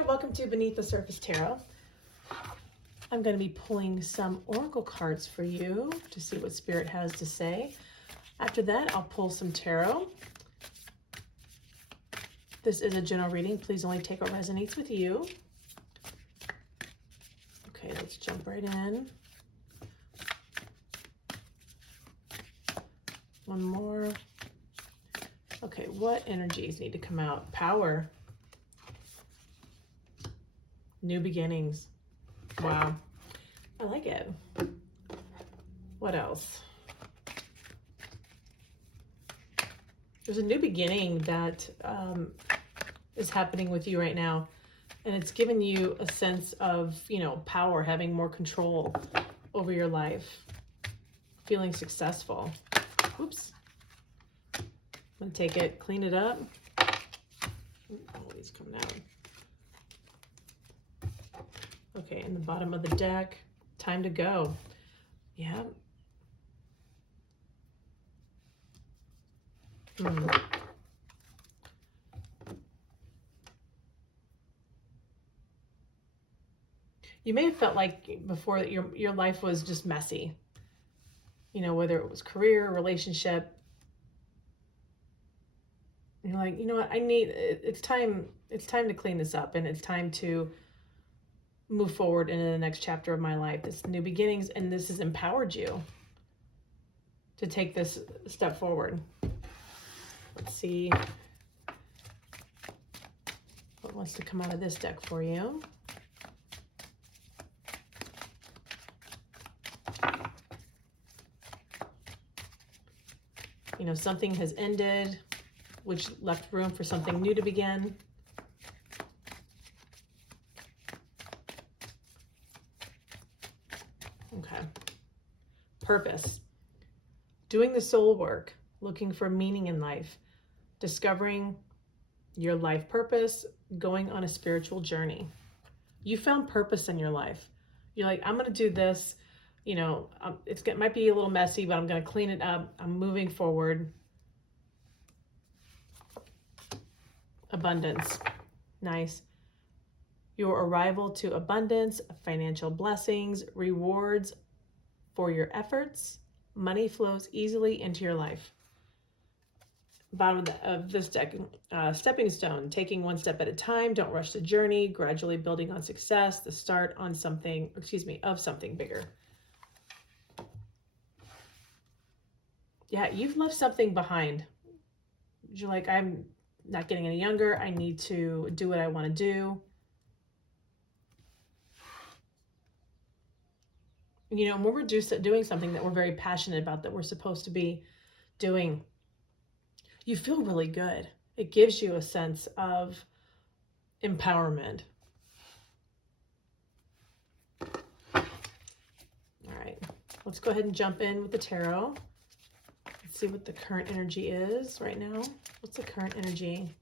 there, welcome to Beneath the Surface Tarot. I'm going to be pulling some oracle cards for you to see what Spirit has to say. After that, I'll pull some tarot. This is a general reading. Please only take what resonates with you. Okay, let's jump right in. One more. Okay, what energies need to come out? Power. New beginnings. Wow. I like it. What else? There's a new beginning that is happening with you right now. And it's given you a sense of, power, having more control over your life. Feeling successful. Oops. I'm going to take it, clean it up. Oh, these coming out. Okay, in the bottom of the deck, time to go. Yeah. You may have felt like before that your life was just messy. Whether it was career, relationship. You're like, you know what, it's time to clean this up, and it's time to move forward into the next chapter of my life. This new beginnings, and this has empowered you to take this step forward. Let's see what wants to come out of this deck for you. Something has ended, which left room for something new to begin. Okay. Purpose. Doing the soul work, looking for meaning in life, discovering your life purpose, going on a spiritual journey. You found purpose in your life. You're like, I'm going to do this. It might be a little messy, but I'm going to clean it up. I'm moving forward. Abundance. Nice. Your arrival to abundance, financial blessings, rewards for your efforts. Money flows easily into your life. Bottom of this deck, stepping stone, taking one step at a time. Don't rush the journey. Gradually building on success. The start on of something bigger. Yeah, you've left something behind. You're like, I'm not getting any younger. I need to do what I want to do. When we're doing something that we're very passionate about, that we're supposed to be doing, you feel really good. It gives you a sense of empowerment. All right, let's go ahead and jump in with the tarot. Let's see what the current energy is right now. What's the current energy?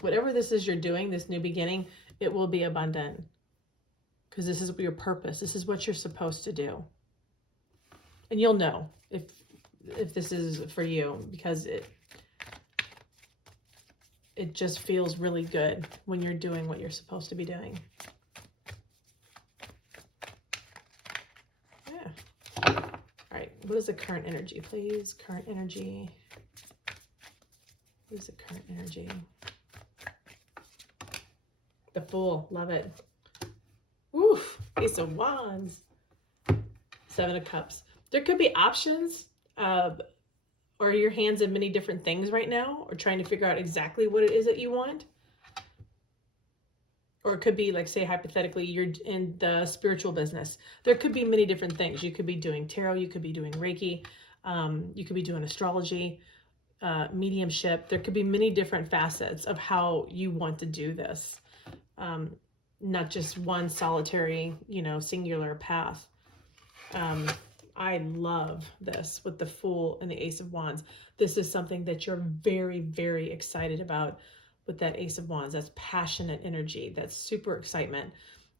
Whatever this is you're doing, this new beginning, it will be abundant. Because this is your purpose. This is what you're supposed to do. And you'll know if this is for you, because it just feels really good when you're doing what you're supposed to be doing. Yeah. All right. What is the current energy, please? Current energy. What is the current energy? The Fool. Love it. Oof. Ace of Wands. Seven of Cups. There could be options, or your hands in many different things right now, or trying to figure out exactly what it is that you want. Or it could be, like, say, hypothetically, you're in the spiritual business. There could be many different things. You could be doing tarot. You could be doing Reiki. You could be doing astrology, mediumship. There could be many different facets of how you want to do this. Not just one solitary, singular path. I love this with the Fool and the Ace of Wands. This is something that you're very, very excited about with that Ace of Wands. That's passionate energy. That's super excitement.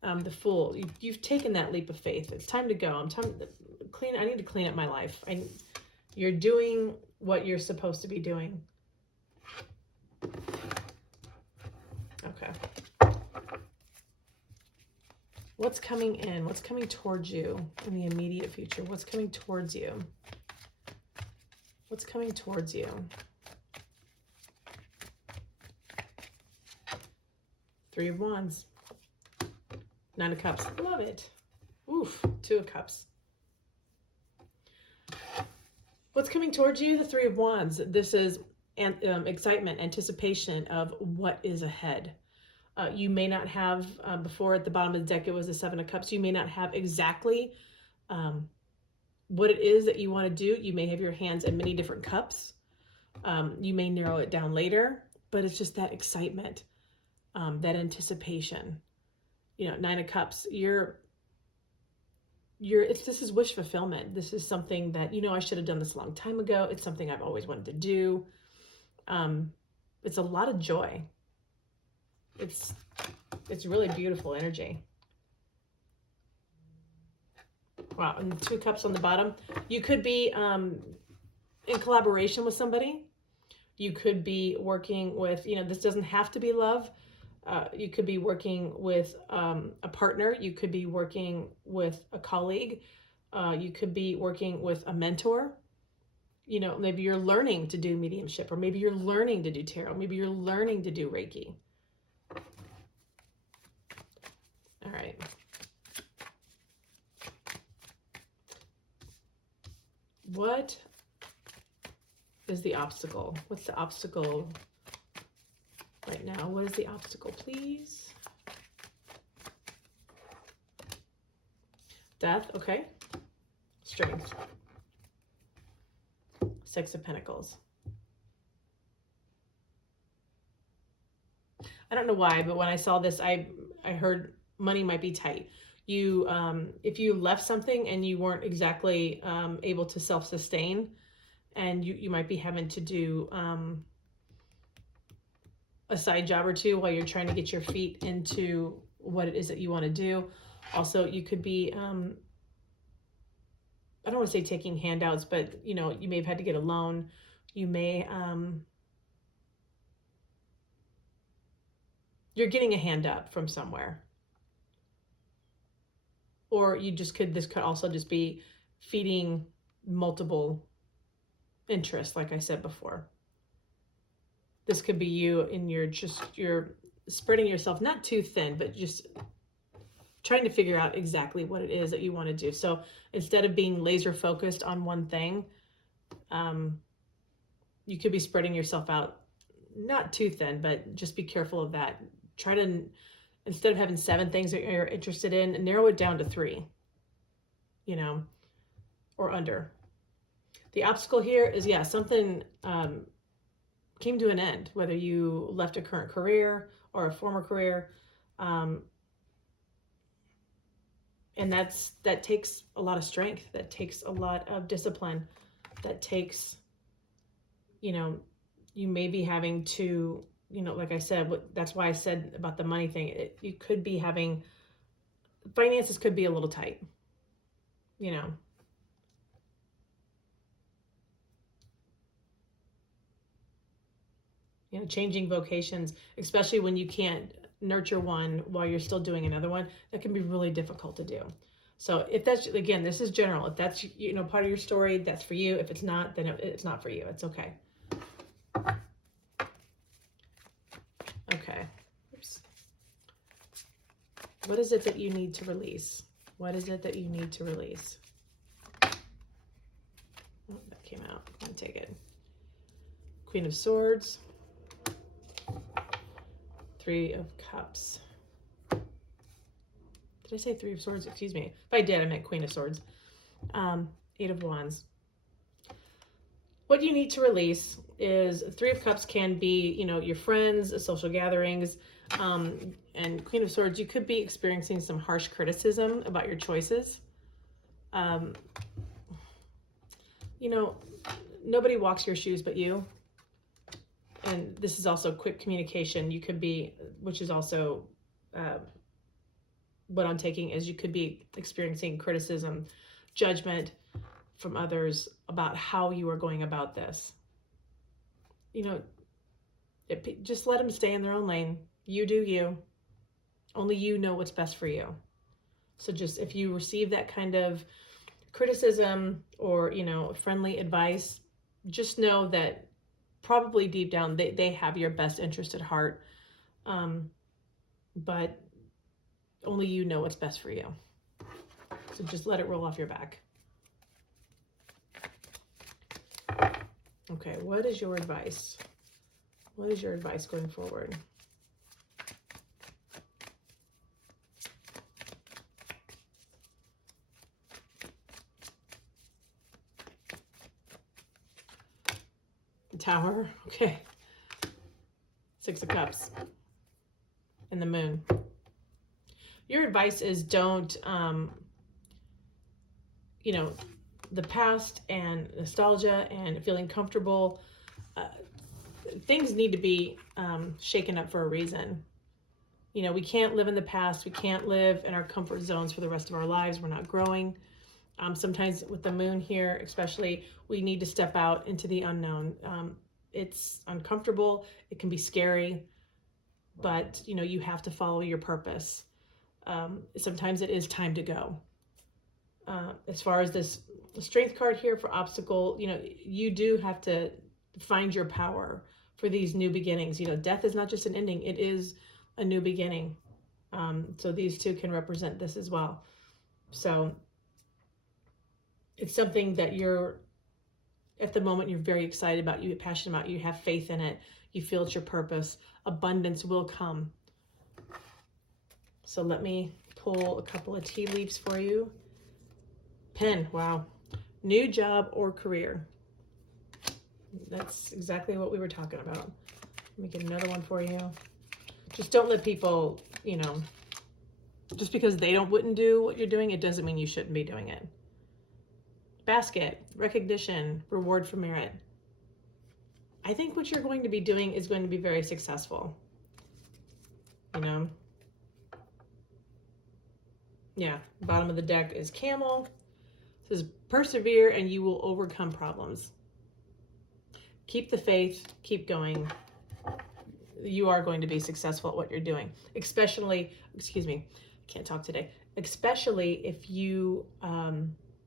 The Fool, you've taken that leap of faith. It's time to go. I need to clean up my life. You're doing what you're supposed to be doing. What's coming in? What's coming towards you in the immediate future? What's coming towards you? What's coming towards you? Three of Wands. Nine of Cups. Love it. Oof. Two of Cups. What's coming towards you? The Three of Wands. This is excitement, anticipation of what is ahead. You may not have, before at the bottom of the deck, it was the Seven of Cups. You may not have exactly what it is that you want to do. You may have your hands in many different cups. You may narrow it down later, but it's just that excitement, that anticipation. You know, Nine of Cups, this is wish fulfillment. This is something that, you know, I should have done this a long time ago. It's something I've always wanted to do. It's a lot of joy. It's really beautiful energy. Wow, and Two Cups on the bottom. You could be in collaboration with somebody. You could be working with, you know, this doesn't have to be love. You could be working with a partner. You could be working with a colleague. You could be working with a mentor. You know, maybe you're learning to do mediumship, or maybe you're learning to do tarot. Maybe you're learning to do Reiki. All right. What is the obstacle? What's the obstacle right now? What is the obstacle, please? Death, okay. Strength. Six of Pentacles. I don't know why, but when I saw this, I heard money might be tight. You, if you left something and you weren't exactly able to self-sustain, and you might be having to do a side job or two while you're trying to get your feet into what it is that you want to do. Also, you could be, I don't want to say taking handouts, but, you know, you may have had to get a loan. You may, you're getting a hand up from somewhere. Or you just could, this could also just be feeding multiple interests, like I said before. This could be you and you're spreading yourself not too thin, but just trying to figure out exactly what it is that you want to do. So instead of being laser focused on one thing, you could be spreading yourself out, not too thin, but just be careful of that. Try to, instead of having 7 things that you're interested in, narrow it down to 3, you know, or under. The obstacle here is, yeah, something came to an end, whether you left a current career or a former career. And that takes a lot of strength. That takes a lot of discipline. That takes, you know, you may be having to, you know, like I said, that's why I said about the money thing. You could be having, finances could be a little tight, you know. You know, changing vocations, especially when you can't nurture one while you're still doing another one, that can be really difficult to do. So if that's, again, this is general. If that's, you know, part of your story, that's for you. If it's not, then it's not for you. It's okay. Okay. Oops. What is it that you need to release? What is it that you need to release? Oh, that came out. I'm gonna take it. Queen of Swords. 3 of Cups. Did I say 3 of Swords? Excuse me. If I did, I meant Queen of Swords. 8 of Wands. What you need to release is 3 of Cups can be, you know, your friends, social gatherings, and Queen of Swords, you could be experiencing some harsh criticism about your choices. You know, nobody walks your shoes but you. And this is also quick communication. You could be, which is also what I'm taking, is you could be experiencing criticism, judgment from others about how you are going about this. You know, just let them stay in their own lane. You do you. Only you know what's best for you. So just if you receive that kind of criticism or, friendly advice, just know that probably deep down they have your best interest at heart. But only you know what's best for you. So just let it roll off your back. Okay, what is your advice? What is your advice going forward? Tower, okay. Six of Cups and the Moon. Your advice is don't, the past and nostalgia and feeling comfortable, things need to be shaken up for a reason. We can't live in the past. We can't live in our comfort zones for the rest of our lives. We're not growing. Sometimes with the Moon here, especially, we need to step out into the unknown. It's uncomfortable. It can be scary, but you have to follow your purpose. Sometimes it is time to go. As far as this Strength card here for obstacle, you do have to find your power for these new beginnings. Death is not just an ending, it is a new beginning. So these two can represent this as well. So it's something that you're, at the moment, you're very excited about, you get passionate about, you have faith in it, you feel it's your purpose. Abundance will come. So let me pull a couple of tea leaves for you. Pen, wow. New job or career. That's exactly what we were talking about. Let me get another one for you. Just don't let people, just because they wouldn't do what you're doing, it doesn't mean you shouldn't be doing it. Basket, recognition, reward for merit. I think what you're going to be doing is going to be very successful. Yeah, bottom of the deck is Camel. It says persevere and you will overcome problems. Keep the faith, keep going. You are going to be successful at what you're doing, especially, I can't talk today, especially if you,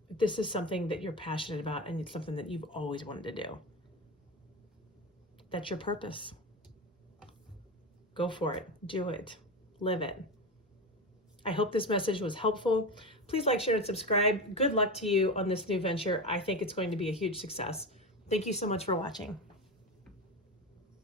if this is something that you're passionate about and it's something that you've always wanted to do. That's your purpose. Go for it. Do it. Live it. I hope this message was helpful. Please like, share, and subscribe. Good luck to you on this new venture. I think it's going to be a huge success. Thank you so much for watching.